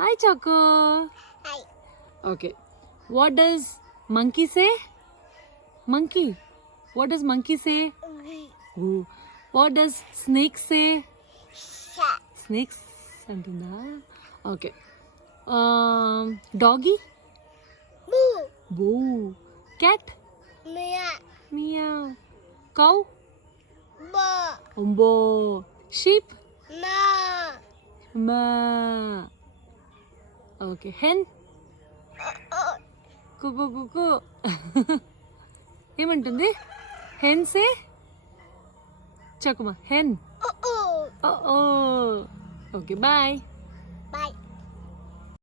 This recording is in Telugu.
Hi, Choco. Hi. Okay. What does monkey say? Monkey. What does monkey say? Ooh. What does snake say? Sha. Snakes అంటుందా? Okay. Doggy? Boo. Boo. Cat? Mia. Meow. Cow? Ba. Umbo. Sheep? Ma. Ma. Okay. Hen? కుకు కుకు ఏమంటుంది? హెన్ సే చకుమా హెన్. Okay bye.